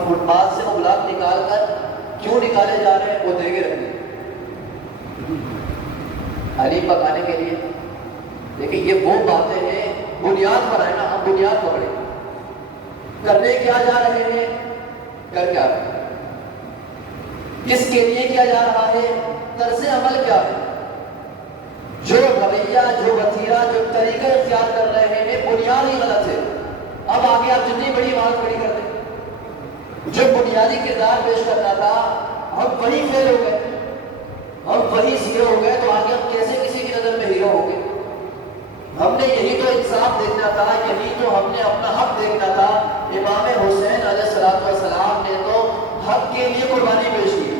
Fit path سے وہ گلاب نکال کر کیوں نکالے جا رہے ہیں؟ وہ دیگے رکھنے حلیم پکانے کے لیے. لیکن یہ وہ باتیں ہیں بنیاد پر ہے نا. ہم بنیاد پکڑے کرنے کیا جا رہے ہیں, کر کیا رہے ہیں, کس کے لیے کیا جا رہا ہے, طرز عمل کیا ہے, جو رویہ جو وتیرہ جو طریقہ اختیار کر رہے ہیں بنیاد ہی غلط ہے. اب آگے آپ جتنی بڑی بات کھڑی کر دیں, جو بنیادی کردار پیش کرنا تھا ہم وہی فیل ہو گئے, ہم وہی زیرو ہو گئے, تو آگے ہم کیسے کسی کی نظر میں ہیرو ہو گئے؟ ہم نے یہی تو انصاف دیکھنا تھا, یہی تو ہم نے اپنا حق دیکھنا تھا. امام حسین علیہ السلام نے تو حق کے لیے قربانی پیش کی,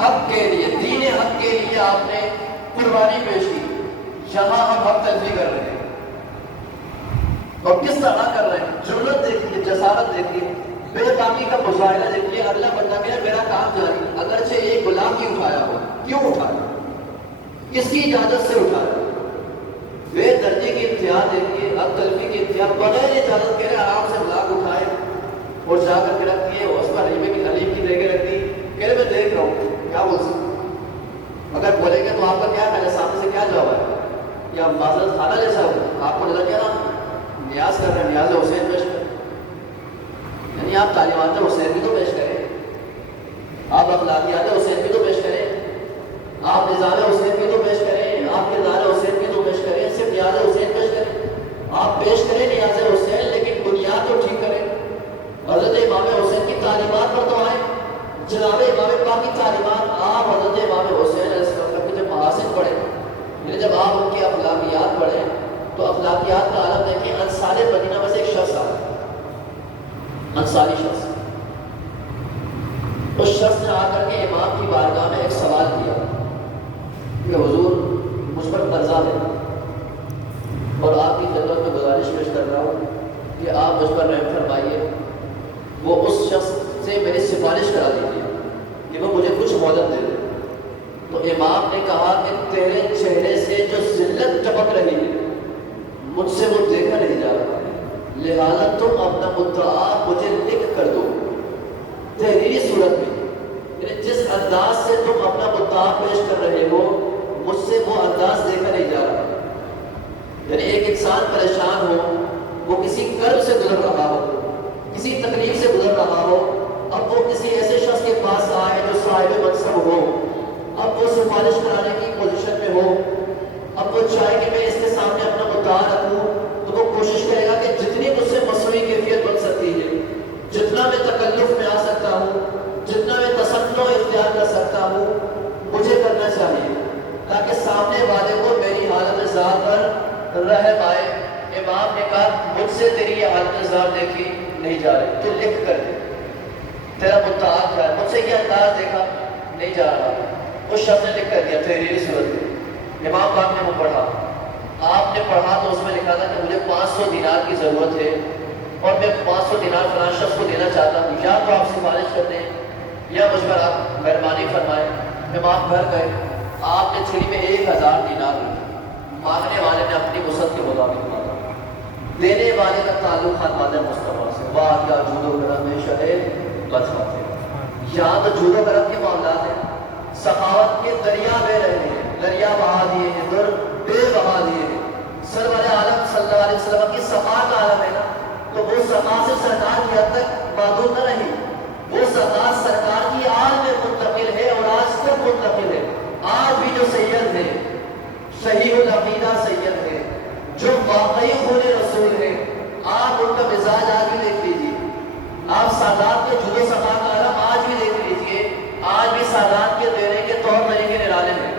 حق کے لیے, دین حق کے لیے آپ نے قربانی پیش کی. یہاں ہم حق تلفی کر رہے ہیں اور کس طرح کر رہے ہیں. جرأت دیکھیے, جسارت دیکھیے, بے باقی کا مظاہرہ دیکھیے. اگلا بندہ کہے میرا کام جاری, اگرچہ ایک غلام ہی اٹھایا ہو, کیوں اٹھایا, کس کی اجازت سے اٹھایا؟ بے درجے کی انتہا دیکھیے, حق تلفی کی انتہا, بغیر اجازت کے آرام سے غلام اٹھائے اور جا کر کے رکھ دیے, اس پر حلیم کی دیگیں رکھ دی. کہہ رہے میں دیکھ رہا ہوں, کیا بول سکتا؟ اگر بولیں گے تو آپ کا کیا ہے, سامنے سے کیا جواب ہے؟ یا معذرت خانہ جیسا ہو, آپ کو نظر کیا نا نیاز کر رہے ہیں, نیاز حسین پیش کریں, یعنی آپ تعلیمات حسین بھی تو پیش کریں, آپ اخلاقیات حسین بھی تو پیش کریں, آپ نظام حسین بھی تو پیش کریں, آپ کردار حسین بھی تو پیش کریں, صرف نیاز حسین پیش کریں. آپ پیش کریں نیاز حسین, لیکن بنیاد تو ٹھیک کریں. حضرت امام حسین کی تعلیمات پر تو آئیں, جناب امام پاک کی تعلیمات. آپ حضرت امام حسین علیہ السلام کے جب محاسن پڑھیں, یعنی جب آپ ان کی اخلاقیات پڑھیں, تو اخلاقیات کا عالم دیکھیں. انصار مدینہ میں سے ایک شخص آیا, انصاری شخص. اس شخص نے آ کر کے امام کی بارگاہ میں ایک سوال کیا کہ حضور مجھ پر قرضہ ہے اور آپ کی خدمت میں گزارش پیش کر رہا ہوں کہ آپ مجھ پر رحم فرمائیے. وہ اس شخص سے میری سفارش کرا دیجیے کہ وہ مجھے کچھ مہلت دے دے. تو امام نے کہا کہ تیرے چہرے سے جو ذلت ٹپک رہی ہے مجھ سے وہ دیکھا نہیں جا رہا ہے, لہٰذا تم اپنا مدعا مجھے لکھ کر دو تحریری صورت میں. یعنی جس انداز سے تم اپنا مدعا پیش کر رہے ہو مجھ سے وہ انداز دیکھا نہیں جا رہا. یعنی ایک انسان پریشان ہو, وہ کسی کرب سے گزر رہا ہو, کسی تکلیف سے گزر رہا ہو, اب وہ کسی ایسے شخص کے پاس آئے جو صاحب منصب ہو, اب وہ سفارش کرانے کی پوزیشن میں ہو, اب وہ چاہے کہ میں اس کے سامنے اپنا مدعا رکھوں, تو وہ کوشش کرے گا کہ جتنی مجھ سے مصنوعی کیفیت بن سکتی ہے, جتنا میں تکلف میں آ سکتا ہوں, جتنا میں تصنع اختیار کر سکتا ہوں, مجھے کرنا چاہیے تاکہ سامنے والے کو میری حالت ذات پر رحم آئے. امام نے کہا مجھ سے تیری یہ حالت ذات دیکھی نہیں جا رہی, تو لکھ کر دے تیرا مدعا کیا ہے, مجھ سے یہ انداز دیکھا نہیں جا رہا. اس شخص نے لکھ کر دیا تحریری صورت میں. امام پاک نے وہ پڑھا, آپ نے پڑھا تو اس میں لکھا تھا کہ مجھے 500 دینار کی ضرورت ہے اور میں 500 دینار فلاں شخص کو دینا چاہتا ہوں, یا تو آپ سفارش کر دیں یا مجھ پر آپ مہربانی فرمائیں. امام گھر گئے, آپ نے چھڑی میں 1000 دینار لی. مانگنے والے نے اپنی وسعت کے مطابق مانگا, دینے والے کا تعلق خانوادہ مصطفیٰ سے. واہ کیا جود و کرم میں شہر بچپن ہے. یہاں تو جود و کرم کے معاملات ہیں, سخاوت کے دریا بہ رہے ہیں, دریا بہا دیے ہیں, در بے بہا دیے ہیں. سرور عالم صلی اللہ علیہ وسلم کی سخا کا عالم ہے نا, تو وہ سخا سے سرکار کی حد تک محدود نہ رہی, وہ سخا سرکار کی آج میں منتقل ہے اور آج تک منتقل ہے. آج بھی جو سید ہے, صحیح العقیدہ سید ہے, جو واقعی خون رسول ہے, آپ ان کا مزاج آج بھی دیکھ لیجیے. آپ سادات کے جد و سخا کا عالم آج بھی دیکھ لیجیے. آج بھی سادات کے دینے کے طور طریقے نرالے ہیں.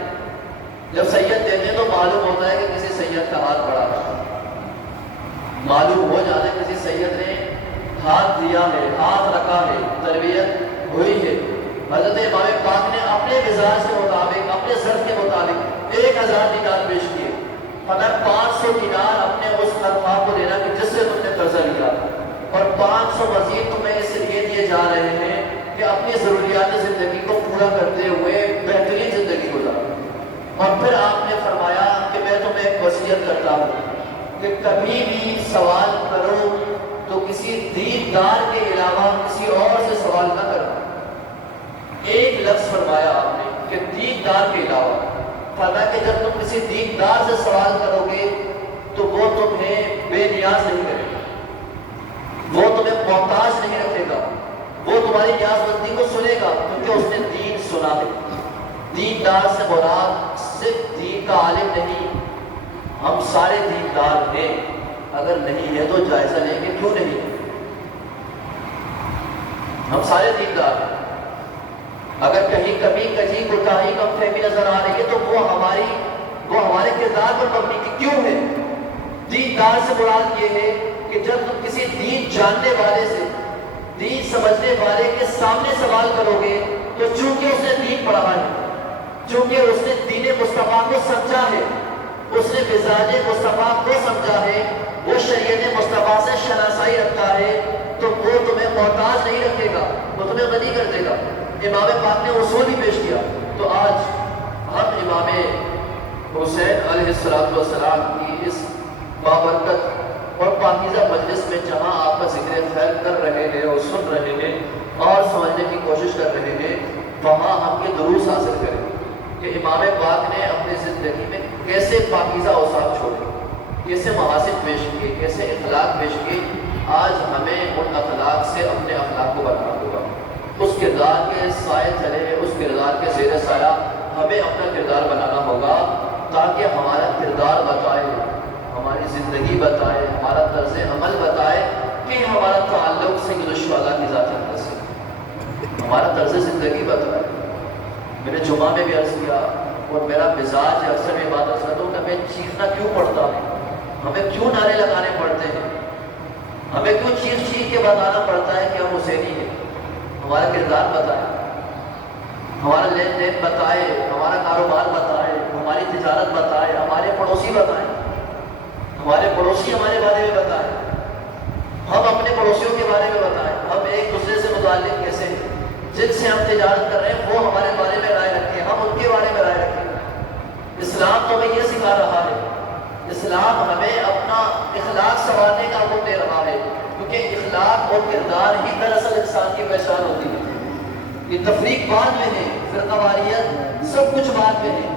جب سید دیتے ہیں تو معلوم ہوتا ہے کہ کسی سید کا ہاتھ بڑا ہے, معلوم ہو جاتا ہے کسی سید نے ہاتھ دیا ہے, ہاتھ رکھا ہے, تربیت ہوئی ہے. حضرت امام پاک نے اپنے مزاج کے مطابق, اپنے ضرف کے مطابق 1000 دینار پیش کیے. اگر 500 دینار اپنے اس خرخواہ کو دینا کہ جس سے تم نے قرضہ لیا, اور 500 مزید تمہیں اس لیے دیے جا رہے ہیں کہ اپنی ضروریات زندگی کو پورا کرتے ہوئے بہترین زندگی گزارو. اور پھر آپ نے فرمایا کہ میں تمہیں ایک وصیت کرتا ہوں کہ کبھی بھی سوال کرو تو کسی دیندار کے علاوہ کسی اور ایک لفظ فرمایا آپ نے کہ دیندار کے علاوہ، فرمایا کہ جب تم کسی دیندار سے سوال کرو گے تو وہ تمہیں بے نیاز نہیں کرے گا، وہ تمہیں محتاج نہیں رکھے گا، وہ تمہاری نیاز مندی کو سنے گا، کیونکہ اس نے دین سنا ہے۔ دیندار سے مراد صرف دین کا عالم نہیں، ہم سارے دیندار ہیں، اگر نہیں ہے تو جائزہ لیں گے کیوں نہیں ہے، ہم سارے دیندار ہیں۔ اگر کہیں کمی کجی کوتاہی کم فہمی نظر آ رہی ہے تو وہ ہمارے کردار پر مبنی کی کیوں ہے۔ دیندار سے مراد یہ ہے کہ جب تم کسی دین جاننے والے سے، دین سمجھنے والے کے سامنے سوال کرو گے تو چونکہ اس نے دین پڑھا ہے، چونکہ اس نے دین مصطفیٰ کو سمجھا ہے، اس نے مزاج مصطفیٰ کو سمجھا ہے، وہ شریعت مصطفیٰ سے شناسائی رکھتا ہے، تو وہ تمہیں محتاج نہیں رکھے گا، وہ تمہیں غنی کر دے گا۔ امام پاک نے اصول بھی پیش کیا۔ تو آج ہم امام حسین علیہ السلام کی اس بابرکت اور پاکیزہ مجلس میں جہاں آپ کا ذکر خیر کر رہے ہیں اور سن رہے ہیں اور سمجھنے کی کوشش کر رہے ہیں، وہاں ہم یہ دروس حاصل کریں کہ امام پاک نے اپنی زندگی میں کیسے پاکیزہ اوصاف چھوڑے، کیسے محاسن پیش کیے، کیسے اخلاق پیش کیے۔ آج ہمیں ان اخلاق سے اپنے اخلاق کو بنانا ہوگا، اس کردار کے سائے تلے، اس کردار کے زیر سایہ ہمیں اپنا کردار بنانا ہوگا، تاکہ ہمارا کردار بتائے، ہماری زندگی بتائے، ہمارا طرز عمل بتائے کہ ہمارا تعلق سید الشہداء کی ذات اقدس سے، ہمارا طرز زندگی بتائے۔ میں نے جمعہ میں بھی عرض کیا اور میرا مزاج ہے، اکثر میں بات کرتا ہوں کہ ہمیں چیخنا کیوں پڑتا ہے، ہمیں کیوں نعرے لگانے پڑتے ہیں، ہمیں کیوں چیخ کے بتانا پڑتا ہے کہ ہم حسینی ہیں۔ ہمارا کردار بتائے، ہمارا لین دین بتائے، ہمارا کاروبار بتائے، ہماری تجارت بتائے، ہمارے پڑوسی بتائیں، ہمارے پڑوسی ہمارے بارے میں بتائیں، ہم اپنے پڑوسیوں کے بارے میں بتائیں، ہم ایک دوسرے سے متعلق کیسے ہیں، جن سے ہم تجارت کر رہے ہیں وہ ہمارے بارے میں رائے رکھیں، ہم ان کے بارے میں رائے رکھیں۔ اسلام تو ہمیں یہ سکھا رہا ہے، اسلام ہمیں اپنا اخلاق سنوارنے کا حکم دے رہا ہے، کیونکہ اخلاق اور کردار ہی دراصل انسان کی پہچان ہوتی ہے۔ یہ تفریق بعد میں ہے، فرقہ واریت سب کچھ بعد میں ہے،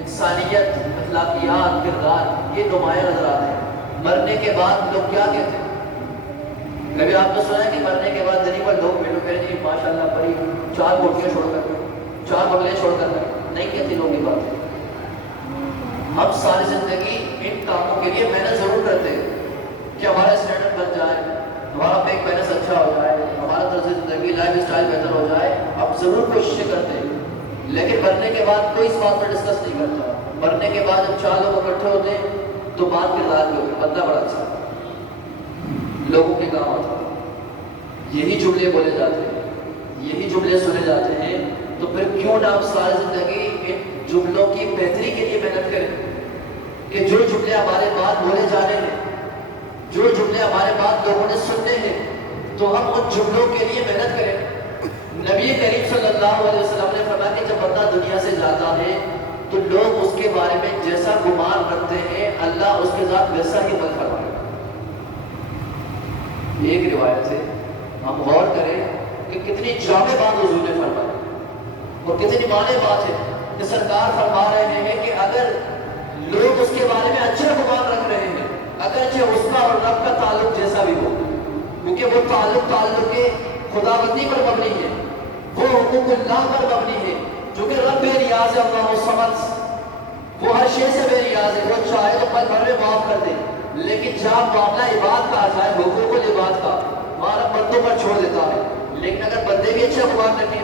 انسانیت، اخلاقیات، کردار یہ نمایاں نظر آتے ہیں۔ مرنے کے بعد لوگ کیا کہتے ہیں؟ کبھی آپ نے سنا ہے کہ مرنے کے بعد غریب لوگ بیٹھو کہہ جی ماشاءاللہ بڑی 4 کوٹیاں چھوڑ کر 4 بنگلے چھوڑ کر نہیں کہتے لوگ یہ باتیں۔ ہم ساری زندگی ان کاموں کے لیے محنت ضرور کرتے ہیں کہ ہمارا اسٹینڈرڈ بن جائے، ہمارا بینک بیلنس اچھا ہو جائے، ہمارا طرز زندگی لائف اسٹائل بہتر ہو جائے، ہم ضرور کوششیں کرتے ہیں، لیکن مرنے کے بعد کوئی اس بات پر ڈسکس نہیں کرتا۔ مرنے کے بعد جب 4 لوگ اکٹھے ہوتے ہیں تو بات کردار کی ہوتی ہے، بندہ بڑا اچھا لوگوں کے کام آتا ہے، یہی جملے بولے جاتے ہیں، یہی جملے سنے جاتے ہیں، تو پھر کیوں نہ ہم ساری زندگی ان جملوں کی بہتری کے لیے محنت کریں کہ جو جملے ہمارے بعد بولے جانے ہیں، جو جملے ہمارے بعد لوگوں نے سننے ہیں، تو ہم ان جملوں کے لیے محنت کریں۔ نبی کریم صلی اللہ علیہ وسلم نے فرمایا کہ جب بندہ دنیا سے جاتا ہے تو لوگ اس کے بارے میں جیسا گمان رکھتے ہیں اللہ اس کے ساتھ ویسا ہی عمل فرمائے۔ ایک روایت ہے، ہم غور کریں کہ کتنی جامع بات حضور نے فرمائی اور کتنی معنی بات ہے کہ سرکار فرما رہے ہیں کہ اگر لوگ اس کے بارے میں اچھا گمان رکھ رہے ہیں، اگرچہ اس کا اور رب کا تعلق جیسا بھی ہو، کیونکہ وہ تعلق کے خدا بندی پر مبنی ہے، وہ حقوق اللہ پر مبنی ہے، جو کہ رب بے نیاز ہے، اللہ سمجھ، وہ ہر شے سے بے نیاز ہے، وہ چاہے تو پل بھر میں معاف کر دے، لیکن جب معاملہ عبادت کا آ جائے، حقوق العباد کا، ہمارا بندوں پر چھوڑ دیتا ہے۔ لیکن اگر بندے بھی اچھا گمان رکھیں،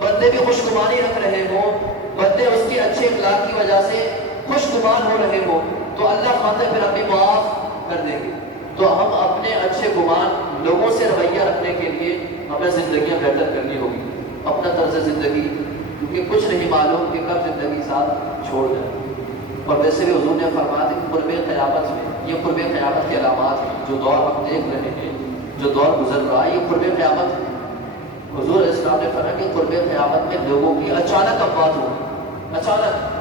بندے بھی خوش گمانی رکھ رہے ہوں، بندے اس کے اچھے اخلاق کی وجہ سے خوش گمان ہو رہے ہوں، تو اللہ خاطر پھر اپنی معاف کر دیں گے۔ تو ہم اپنے اچھے گمان لوگوں سے رویہ رکھنے کے لیے ہمیں زندگیاں بہتر کرنی ہوگی، اپنا طرز زندگی، کیونکہ کچھ نہیں معلوم کہ کب زندگی ساتھ چھوڑ جائے۔ اور ویسے بھی حضور نے فرمایا کہ قرب قیامت میں، یہ قرب قیامت کی علامات ہیں، جو دور ہم دیکھ رہے ہیں، جو دور گزر رہا ہے، یہ قرب قیامت ہے۔ حضور اسلام نے فرمایا کہ قرب قیامت میں لوگوں کی اچانک اموات ہوگی، اچانک،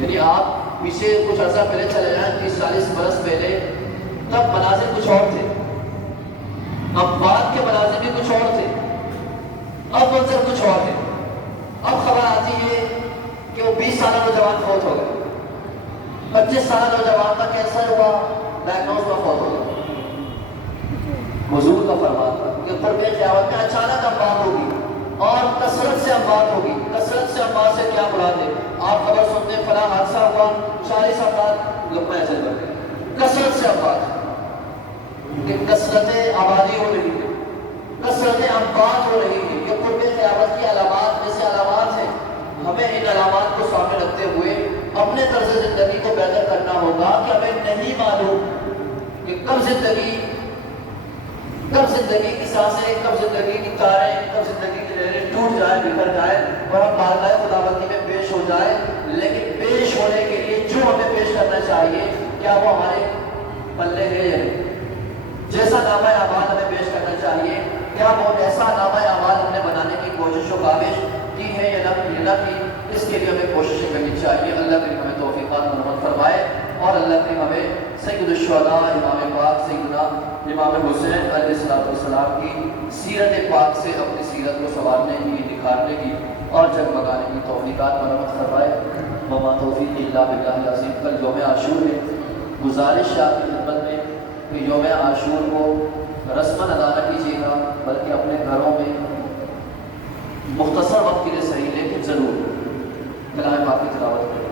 یعنی آپ پیچھے کچھ عرصہ پہلے چلے جائیں 30-40 برس پہلے، تب مناظر کچھ اور تھے، اموات کے مناظر بھی کچھ اور تھے، اب منظر کچھ اور ہے. اب خبر آتی ہے کہ وہ 20 سالہ نوجوان فوت ہو گئے, 25 سالہ نوجوان کا کینسر ہوا, ڈائگنوز ہوا, فوت ہو گیا. حضور کا فرمان تھا کہ قرب قیامت میں اچانک اموات ہوگی اور کثرت سے اموات ہوگی. کثرت سے اموات سے کیا مراد ہے؟ آپ خبر سنتے ہیں فلاں حادثہ ہوا, 40 افراد لقمہ اجل بن گئے. کثرت سے اموات, کثرت آبادی ہو رہی ہے, کثرت اموات ہو رہی ہے. یہ قرب قیامت کی علامات میں سے علامات ہیں. ہمیں ان علامات کو سامنے رکھتے ہوئے اپنے طرز زندگی کو بہتر کرنا ہوگا کہ ہمیں نہیں معلوم کہ کب زندگی کی سانسیں, کب زندگی کی تاریں, کب زندگی کی لہریں ٹوٹ جائیں, بکھر جائیں اور ہم بارگاہ خداوندی میں پیش ہو جائیں. لیکن پیش ہونے کے لیے جو ہمیں پیش کرنا چاہیے, کیا وہ ہمارے پلے ہے یا نہیں؟ جیسا نامہ اعمال ہمیں پیش کرنا چاہیے, کیا وہ ایسا نامہ اعمال ہم نے بنانے کی کوشش و کاوش کی ہے یا نہ کی؟ اس کے لیے ہمیں کوششیں کرنی چاہیے. اللہ کریم ہمیں توفیقات مرحمت فرمائے اور اللہ کریم ہمیں سید الشہداء امام پاک سیدنا امام حسین علیہ السلام کی سیرت پاک سے اپنی سیرت کو سنوارنے کی, نکھارنے کی اور جگمگانے کی توفیقات مرحمت فرمائے. وما توفیق الا باللہ العظیم. کل یوم عاشور ہے. گزارش ہے آپ کی خدمت میں کہ یوم عاشور کو رسماً ادا نہ کیجیے گا, بلکہ اپنے گھروں میں مختصر وقت کے لیے صحیح لیکن ضرور کلام پاک کی تلاوت کریں.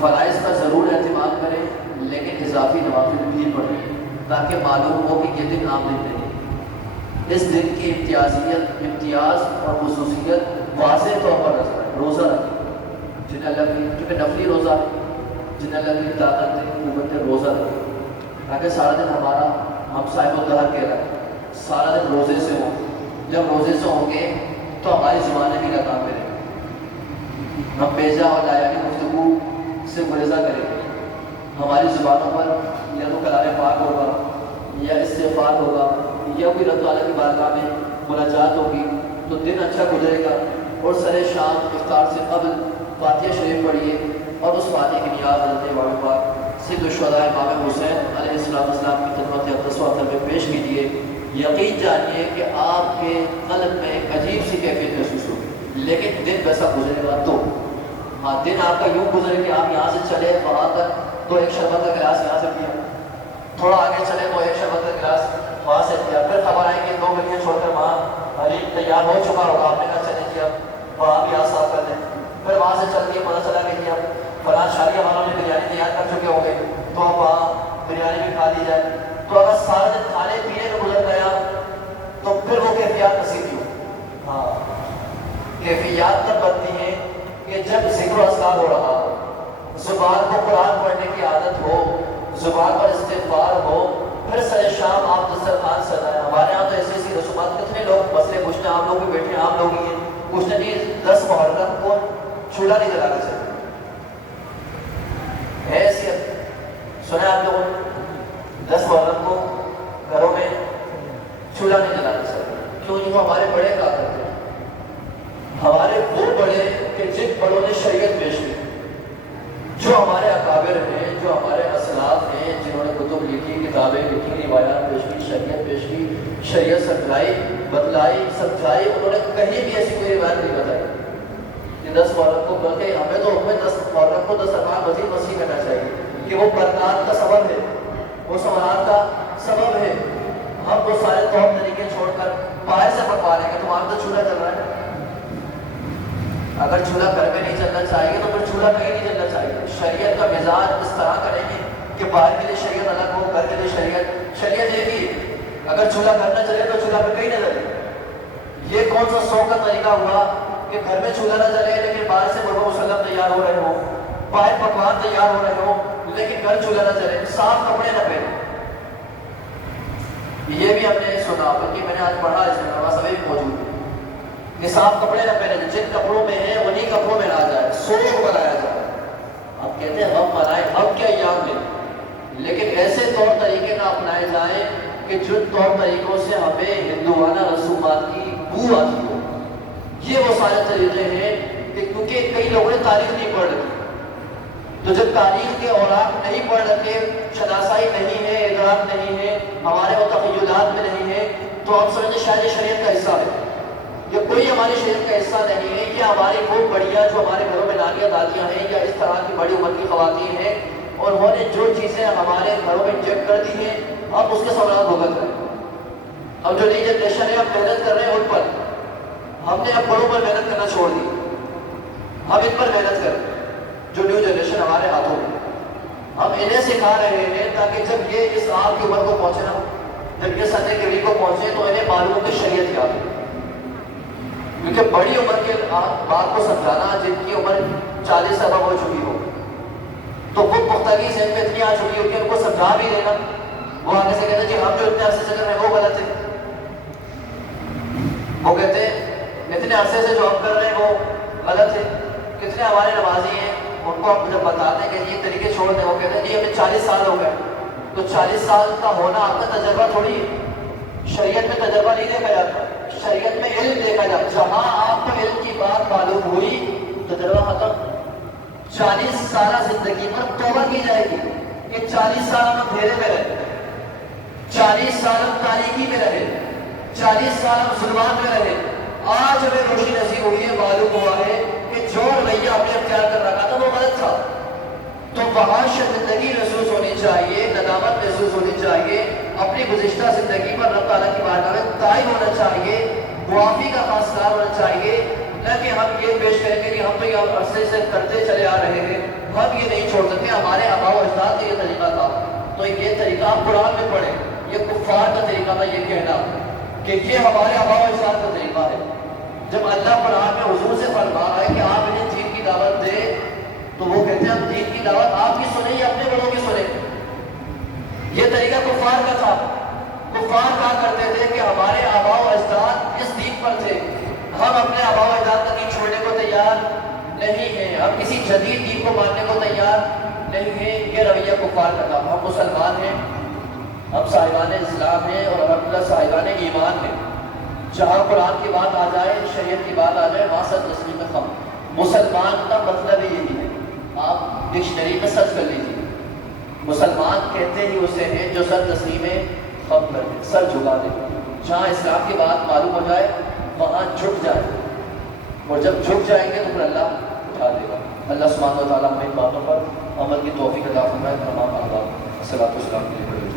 فرائض کا ضرور اہتمام کریں لیکن اضافی نوافل بھی پڑھیں تاکہ معلوم ہو کہ یہ دن عام دن نہیں. اس دن کی امتیاز اور خصوصیت واضح طور پر روزہ رکھیں. جنہیں اللہ کی, کیونکہ نفلی روزہ ہے, جنہیں اللہ کی طاقت ہے قوت ہے, روزہ رکھیں تاکہ سارا دن ہمارا, ہم صاحب الدہر کہہ رہے ہیں, سارا دن روزے سے ہوں. جب روزے سے ہوں گے تو ہماری زبانیں بھی لگام میں رہیں گے, ہم بیجا اور لایانی گفتگو سے گریزہ کریں گے. ہماری زبانوں پر یا تو کلام پاک ہوگا یا استغفار ہوگا یا کوئی رب تعالیٰ کی بارگاہ میں مناجات ہوگی تو دن اچھا گزرے گا. اور سر شام افطار سے قبل فاتحہ شریف پڑھیے اور اس فاتحہ کی نیاز حضرت امام پاک سید الشہداء امام حسین علیہ السلام کی خدمت اقدس و اطہر میں پیش کیجیے. یقین جانیے کہ آپ کے قلب میں ایک عجیب سی کیفیت محسوس ہوگی, لیکن دن ویسا گزرے گا تو. ہاں, دن آپ کا یوں گزرے کہ آپ یہاں سے چلے وہاں تک تو ایک شربت کا گلاس یہاں سے پیا, تھوڑا آگے چلے تو ایک شربت کا گلاس وہاں سے پیا, پھر خبر آئے کہ 2 گلیاں چھوڑ کر وہاں حلیم تیار ہو چکا ہوگا, آپ نے کہا چلے کیا وہاں بھی ہاتھ صاف کر دیں. پھر وہاں سے چل کے پتہ چلا کہ اب فلاں شادی والوں نے بریانی تیار کر چکے ہوں گے تو اب وہاں بریانی بھی کھا لی جائے. تو اگر سارا دن کھانے پینے میں گزر گیا تو پھر وہ کیفیات نصیب نہیں ہوتی. ہاں, کیفیات تب بنتی ہیں کہ جب ذکر و اذکار ہو رہا ہو, زبان کو قرآن پڑھنے کی عادت ہو, زبان پر استغفار ہو, پھر سر شام آپ دسترخوان سجائیں. ہمارے یہاں تو ایسی ایسی رسومات, کتنے لوگ مسئلے پوچھتے ہیں, آپ لوگ بھی بیٹھے ہیں, آپ لوگ ہی ہیں, پوچھتے نہیں 10 محرم کو چولہا نہیں جلانا چاہیے. حیثیت سنا ہے آپ لوگوں نے 10 محرم کو گھروں میں چولہا نہیں جلانا چاہیے. کیوں؟ جو ہمارے بڑے کہا کرتے ہیں, ہمارے وہ بڑے کہ جن بڑوں نے شریعت پیش کی, جو ہمارے اکابر ہیں, جو ہمارے اسلاف ہیں, جنہوں نے کتب لکھی, کتابیں لکھی, روایات پیش کی, شریعت پیش کی, شریعت سمجھائی, بتلائی, سمجھائی, انہوں نے کہیں بھی ایسی کوئی روایت نہیں بتائی کہ 10 محرم کو, بلکہ ہمیں تو 10 محرم کو دسترخوان مزید وسیع کرنا چاہیے کہ وہ برکات کا سبب ہے, وہ سماعت کا سبب ہے. ہم وہ سارے طور طریقے چھوڑ کر باہر سے پکوا لیں گے. تمہارا تو چولہا چل رہا ہے, اگر چولہا گھر میں نہیں چلنا چاہیے تو پھر چولہا کہیں نہیں چلنا چاہیے. شریعت کا مزاج اس طرح کریں گے کہ باہر کے لیے شریعت الگ ہو, گھر کے لیے شریعت ایک ہی. اگر چولہا گھر نہ چلے تو چولہا پہ کہیں نہ چلے. یہ کون سا سو کا طریقہ ہوا کہ گھر میں چولہا نہ چلے لیکن باہر سے مرغ مسلم تیار ہو رہے ہوں, باہر پکوان تیار ہو رہے ہوں لیکن گھر چولہا نہ چلے, صاف کپڑے نہ پہنے. یہ بھی ہم نے سنا, بلکہ میں نے آج پڑھا, اس میں نواز سبھی موجود ہے کہ صاف کپڑے نہ پہنے, جن کپڑوں میں ہیں انہی کپڑوں میں نہ جائے, سوگ بنایا جائے. اب کہتے ہیں ہم منائیں, ہم کیا ایام لیں, لیکن ایسے طور طریقے نہ اپنائے جائیں کہ جن طور طریقوں سے ہمیں ہندوانہ رسومات کی بو آتی ہو. یہ وہ سارے طریقے ہیں کہ کیونکہ کئی لوگوں نے تاریخ نہیں پڑھ رکھی, تو جب تاریخ کے اوراق نہیں پڑھ رکھے, شناسائی نہیں ہے, ادراک نہیں ہے, ہمارے وہ تخیلات میں نہیں ہے, تو ہم سمجھتے شاید یہ شریعت کا حصہ ہے. یہ کوئی ہماری شریعت کا حصہ نہیں ہے. یہ ہماری وہ بڑیاں جو ہمارے گھروں میں نانیاں دادیاں ہیں یا اس طرح کی بڑی عمر کی خواتین ہیں، اور انہوں نے جو چیزیں ہمارے گھروں میں انجیکٹ کر دی ہیں، اب اس کے ثمرات بھگت رہے ہیں. اب جو نئی جنریشن ہے اب محنت کر رہے ہیں ان پر. ہم نے اب بڑوں پر محنت کرنا چھوڑ دی. ہم ان پر محنت کریں جو نیو جنریشن ہمارے ہاتھوں میں. ہم انہیں سکھا رہے ہیں تاکہ جب یہ اس آپ کی عمر کو پہنچے نا، جب یہ سنے کبھی کو پہنچے تو انہیں معلوم کہ شریعت کیا ہے. کیونکہ بڑی عمر کے بات کو سمجھانا جن کی عمر 40 سال ہو چکی ہو تو وہ پختگی ذہن میں اتنی آ چکی ہو کہ ان کو سمجھا بھی دینا، وہ آگے سے کہتے ہیں جی ہم جو اتنے عرصے سے کر رہے ہیں وہ غلط ہے. وہ کہتے ہیں اتنے عرصے سے جو ہم کر رہے ہیں وہ غلط ہے. کتنے ہمارے نمازی ہیں ان کو ہم جب بتاتے ہیں کہ یہ طریقے چھوڑ دیں، وہ کہتے ہیں جی ہمیں 40 سال ہو گئے. تو 40 سال کا ہونا آپ کا تجربہ تھوڑی ہے. شریعت میں تجربہ نہیں دیکھا جاتا، شریعت میں علم دیکھا جاتا. جہاں آپ کو علم کی بات معلوم ہوئی تجربہ ختم. 40 سالہ زندگی پر توبہ کی جائے گی کہ 40 سال ہم اندھیرے میں رہے، 40 سال ہم تاریکی میں رہے، 40 سال ہم ظلمات میں رہے. آج ہمیں روشنی نصیب ہوئی ہے، معلوم ہوا ہے کہ جو رویہ ہم نے اختیار کر رکھا تھا وہ غلط تھا. تو وہاں شرمندگی محسوس ہونی چاہیے، ندامت محسوس ہونی چاہیے. اپنی گزشتہ زندگی پر رب تعالیٰ کی بارگاہ میں تائب ہونا چاہیے، معافی کا خواستگار ہونا چاہیے. نہ کہ ہم یہ پیش کریں گے کہ ہم تو یہ عرصے سے کرتے چلے آ رہے ہیں، ہم یہ نہیں چھوڑ سکتے، ہمارے آباء و اجداد کا یہ طریقہ تھا. تو یہ طریقہ آپ قرآن میں پڑھیں. یہ کفار کا طریقہ تھا یہ کہنا کہ یہ ہمارے آباء و اجداد کا طریقہ ہے. جب اللہ قرآن میں حضور سے فرما رہا ہے کہ آپ انہیں دین کی دعوت دیں تو وہ کہتے ہیں ہم دین کی دعوت آپ کی سنیں یا اپنے بڑوں کی سنیں. یہ طریقہ کفار کا تھا. کفار کہا کرتے تھے کہ ہمارے آباء و اجداد اس دین پر تھے، ہم اپنے آباء و اجداد کا دین چھوڑنے کو تیار نہیں ہیں، ہم کسی جدید دین کو ماننے کو تیار نہیں ہیں. یہ رویہ کفار کا تھا. ہم مسلمان ہیں، ہم صاحبان اسلام ہیں اور الحمدللہ صاحبان ایمان ہیں. جہاں قرآن کی بات آ جائے، شریعت کی بات آ جائے، وہاں سچ تسلیم میں خم. مسلمان کا مطلب یہی ہے. آپ ڈکشنری میں سرچ کر لیجیے. مسلمان کہتے ہی اسے ہیں جو سر تسلیم خم کر دے، سر جھکا دے. جہاں اسلام کی بات معلوم ہو جائے وہاں جھک جائے، اور جب جھک جائیں گے تو پھر اللہ اٹھا دے گا. اللہ سبحانہ و تعالیٰ ہمیں ان باتوں پر عمل کی توفیق عطا فرمائے. تمام آباد الصلوۃ والسلام علیہ